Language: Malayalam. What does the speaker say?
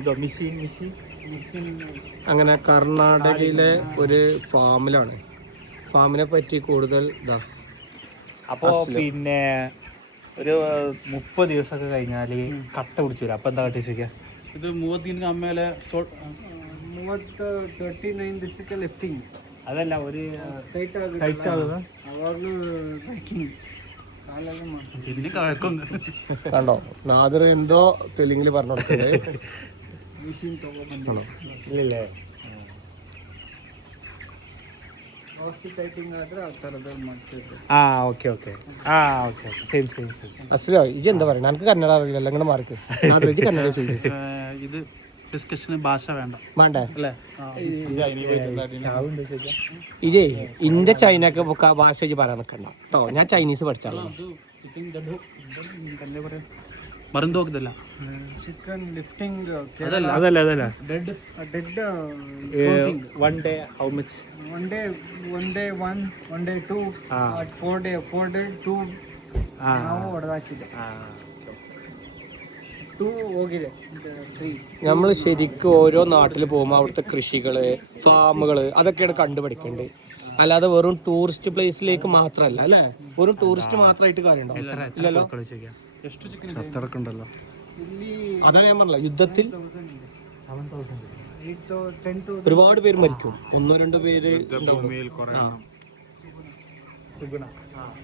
ഇതോ മെഷീൻ അങ്ങനെ കർണാടകയിലെ ഒരു ഫാമിലാണ്. ഫാമിനെ പറ്റി കൂടുതൽ ഇതാ. അപ്പോൾ പിന്നെ ഒരു 30 ദിവസമൊക്കെ കഴിഞ്ഞാൽ കട്ട പിടിച്ചു വരും. അപ്പം എന്താ കാട്ടി ചോദിക്കുക? ಇದು 30 ದಿನ ಆಮೇಲೆ 39 ದಿವಸಕ್ಕೆ ಲಿಫ್ಟಿಂಗ್. അതല്ല ഒരു ಟೈಟ್ ആകുക ಅವಾಗಲೂ ಟ್ರೈಕಿಂಗ್ കണ്ടോ നാദർ എന്തോ തെലുങ്കിൽ പറഞ്ഞു കൊടുക്കുന്നത്. ಮಿಷಿನ್ ತಗೊಬಂದು ഇല്ലല്ലേ? ಟೈಪಿಂಗ್ ಆದ್ರೆ ಆ ಥರದಲ್ಲಿ ಮಾಡ್ತಿದ್ರು. ഓക്കെ സെയിം അസ്ലോ ഇജ് എന്താ പറയുക? എനിക്ക് കന്നഡ അറിയില്ല. അങ്ങനെ മാർക്ക് നാദർ ഇജ് കന്നഡ ചോദിക്കും. ഇത് ഡിസ്കഷന് ഭാഷ വേണ്ട വേണ്ടേ? അല്ലേ? ഇജേ ഇന്റെ ചൈനക്ക് ഭാഷ ഇജ് പറയാൻ നിൽക്കണ്ട കേട്ടോ. ഞാൻ ചൈനീസ് പഠിച്ചാലോ. ಚಿಕನ್ ದಡ್ಡು ಮರಂದು ಹೋಗ್ದಲ್ಲ ಚಿಕನ್ ಲಿಫ್ಟಿಂಗ್ അതല്ല dead one day how much? One day 2 4 day 2 ನಾವು ಹೊಡೆದಾಕಿದ್ದೆ. 2 ಹೋಗಿದೆ 3. നമ്മൾ ശരിക്കും ഓരോ നാട്ടിൽ പോകുമ്പോൾ അവിടുത്തെ കൃഷികള് ഫാമുകള് അതൊക്കെയാണ് കണ്ടുപഠിക്കേണ്ടത്. അല്ലാതെ വെറും ടൂറിസ്റ്റ് പ്ലേസിലേക്ക് മാത്രമല്ല അല്ലേ? വെറും ടൂറിസ്റ്റ് മാത്രമായിട്ട് കാര്യമുണ്ടോ? ഇല്ലല്ലോ. ಎಷ್ಟು ಚಿಕನ್ ಸತ್ತರಕಂಡಲ್ಲ ಇಲ್ಲಿ. അതാണ് ഞാൻ പറഞ്ഞത്, യുദ്ധത്തിൽ 10,000 ഒരുപാട് പേര് മരിക്കും. 1-2 പേര് ഉണ്ടാവും. സുഗുണ